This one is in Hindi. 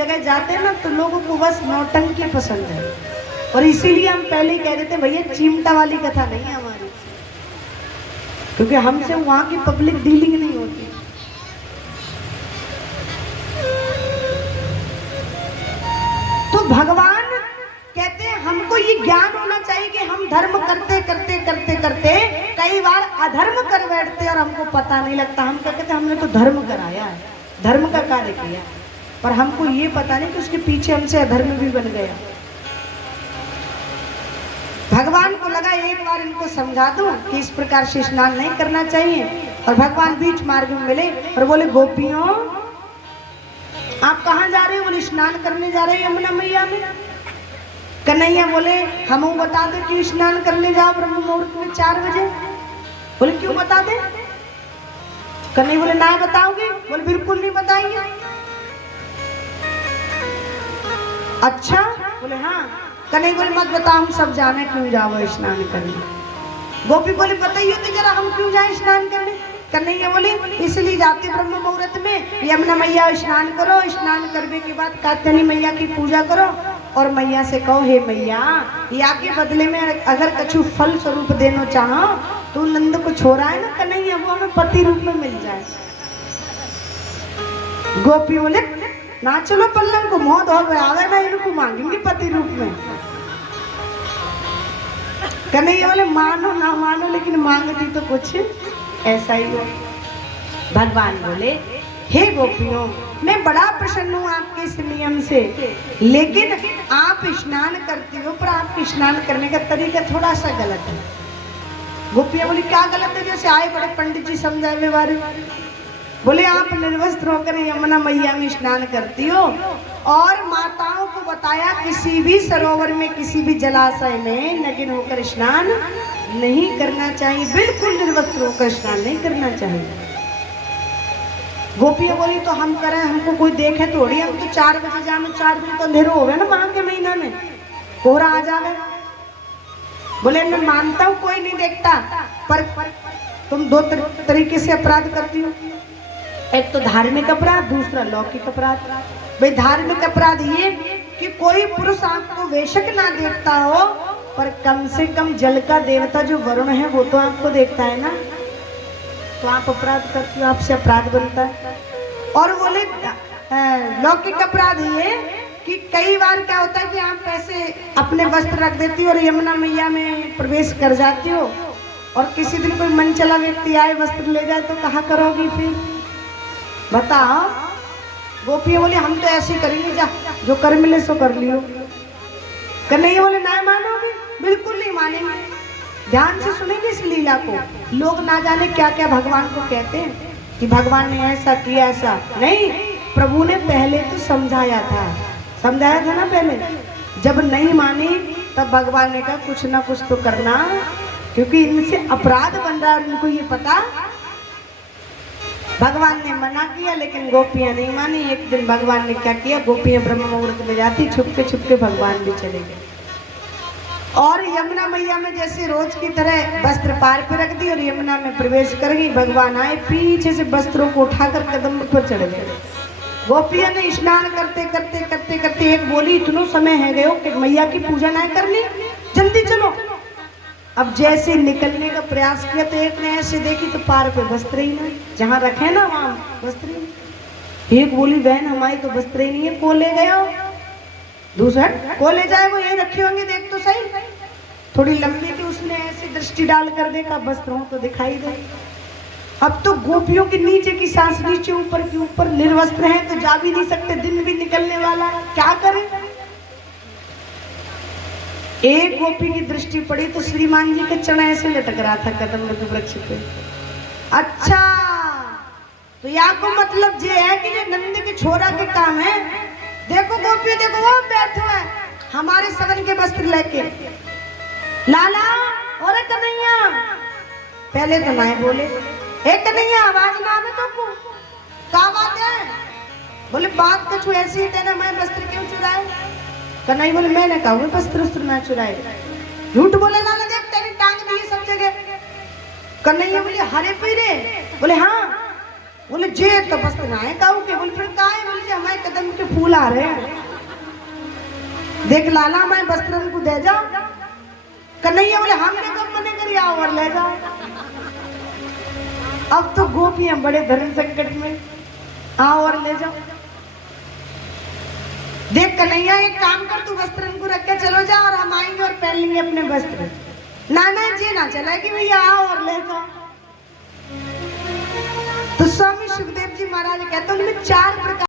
जगह जाते हैं ना तो लोगों को बस नौटंकी पसंद है, और इसीलिए हम पहले ही कह देते भैया चिमटा वाली कथा नहीं है हमारी, क्योंकि हमसे वहां की पब्लिक डीलिंग नहीं होती। तो भगवान कहते हैं हमको ये ज्ञान होना चाहिए कि हम धर्म करते करते करते करते कई बार अधर्म कर बैठते और हमको पता नहीं लगता। हम क्या कहते हैं हमने तो धर्म कराया है, धर्म का कार्य किया, पर हमको ये पता नहीं कि उसके पीछे हमसे अधर्म भी बन गया। भगवान को लगा एक बार इनको समझा दूं कि इस प्रकार से स्नान नहीं करना चाहिए, और भगवान बीच मार्ग में मिले और बोले गोपियों आप कहाँ जा रहे हो? बोले स्नान करने जा रहे हो यमुना मैया में। कन्हैया बोले हम बता दे कि स्नान करने जाओ ब्रह्म मुहूर्त में 4 बजे। बोले क्यों बता दे? कन्हैया बोले ना बताओगे? बोले बिल्कुल नहीं बताएंगे। अच्छा? बोले हाँ। कन्हैया बोले मत बताओ, हम सब जाने क्यों जाओ स्नान करने। गोपी बोले बताइए तो जरा हम क्यों जाए स्नान करने। कन्हैया बोले इसलिए जाते ब्रह्म मुहूर्त में यमुना मैया स्नान करो, स्नान करने के बाद कात्यायनी मैया की पूजा करो और मैया से कहो हे मैया या के बदले में अगर कछु फल स्वरूप देना चाहो तो नंद को छोड़ा है ना कन्हैया वो हमें पति रूप में मिल जाए। गोपी बोले ना चलो पल्लव को मोह धो आवे ना इनको मांगेंगे पति रूप में। कन्हैया बोले मानो ना मानो लेकिन मांगती तो कुछ ऐसा ही हो। भगवान बोले हे गोपियों मैं बड़ा प्रसन्न हूँ आपके इस नियम से, लेकिन आप स्नान करती हो पर आपके स्नान करने का तरीका थोड़ा सा गलत है। गोपियां बोली क्या गलत है? जैसे आए बड़े पंडित जी समझाए हुए बारे। बोले आप निर्वस्त्र होकर यमुना मैया में स्नान करती हो और माताओं को बताया किसी भी सरोवर में किसी भी जलाशय में नग्न होकर स्नान नहीं करना चाहिए, बिल्कुल निर्वस्त्र होकर स्नान नहीं करना चाहिए। गोपियां बोली तो हम करें, हमको कोई देखे थोड़ी, हम तो 4 बजे जाना, 4 बजे तो अंधेरा हो गया ना माह के महीना में, कोहरा आ जावे। बोले मैं मानता हूँ कोई नहीं देखता, पर तुम 2 तरीके से अपराध करती हो, एक तो धार्मिक अपराध, दूसरा लौकिक अपराध। भाई धार्मिक अपराध ये कि कोई पुरुष आपको बेशक ना देखता हो पर कम से कम जल का देवता जो वरुण है वो तो आपको देखता है ना, तो आप अपराध करती हो, आपसे अपराध बनता है। और बोले लौकिक अपराध ये कि कई बार क्या होता है कि आप ऐसे अपने वस्त्र रख देती हो और यमुना मैया में प्रवेश कर जाती हो और किसी दिन कोई मन चला व्यक्ति आए वस्त्र ले जाए तो कहा करोगी फिर बताओ। गोपियां बोले हम तो ऐसे ही करेंगे, जा जो कर मिले सो कर लियो। कन्हैया बोले ना मानोगे? बिल्कुल नहीं मानेंगे। ध्यान से सुनेंगे इस लीला को। लोग ना जाने क्या क्या भगवान को कहते हैं कि भगवान ने ऐसा किया, ऐसा नहीं, प्रभु ने पहले तो समझाया था ना पहले। जब नहीं मानी तब भगवान ने कहा कुछ ना कुछ तो करना, क्योंकि इनसे अपराध बन रहा है और इनको ये पता। भगवान ने मना किया लेकिन गोपियां नहीं मानी। एक दिन भगवान ने क्या किया, गोपियां ब्रह्म मुहूर्त में जाती, छुपके भगवान भी चले गए और यमुना मैया में जैसे रोज की तरह वस्त्र पार पे रख दी और यमुना में प्रवेश कर गई। भगवान आए पीछे से वस्त्रों को उठाकर कदम पर चढ़ गए। गोपियां ने स्नान करते करते करते करते एक बोली इतना समय है गयो कि मैया की पूजा ना करनी, जल्दी चलो। अब जैसे निकलने का प्रयास किया तो एक ने ऐसे देखी तो पार पे वस्त्र ही नहीं, जहाँ रखे ना वहां वस्त्र ही। एक बोली बहन हमारी तो वस्त्र ही नहीं है, को ले गया? दूसरा को ले जाए, वो यही रखे होंगे, देख तो सही। थोड़ी लंबी थी, उसने ऐसी दृष्टि डाल कर देखा वस्त्र हो तो दिखाई दे। अब तो गोपियों के नीचे की सांस नीचे ऊपर के ऊपर, निर्वस्त्र है तो जा भी नहीं सकते, दिन भी निकलने वाला है, क्या करें। एक गोपी की दृष्टि पड़ी तो श्रीमान जी के चरण ऐसे लटक रहा था कदम वृक्ष पे। अच्छा तो यहाँ को मतलब ये है कि ये नंद के छोरा के काम है। देखो गोपी देखो वो बैठे है हमारे सवन के वस्त्र लेके। लाला और कन्हैया, पहले तो ना बोले एक कन्हैया आवाज ना आवे तो क्या बात है? बोले बात कुछ ऐसी है ना, मैं वस्त्र क्यों चुराए? कन्हैया बोले मैंने कहा वस्त्र ना चुराए। झूठ बोले लाला, देख तेरी टांग दी सब जगह। कन्हैया बोले हरे पीरे? बोले हाँ। बोले जे तो बस बनाए गाँव के। बोले फिर काहे? बोले जी हमारे कदम के फूल आ रहे हैं, देख लाला हमारे वस्त्रन को दे जाओ। कन्हैया बोले हमने कब मने करी, आओ और ले जाओ। अब तो गोपियां बड़े धर्म संकट में, आओ और ले जाओ। देख कन्हैया एक काम कर, तू वस्त्रन को रख के चलो जा और हम आएंगे और पहन लेंगे अपने वस्त्र। नाना जी ना चला कि भैया आओ और ले जाओ। तो स्वामी सुखदेव जी महाराज कहते हैं उनमें 4 प्रकार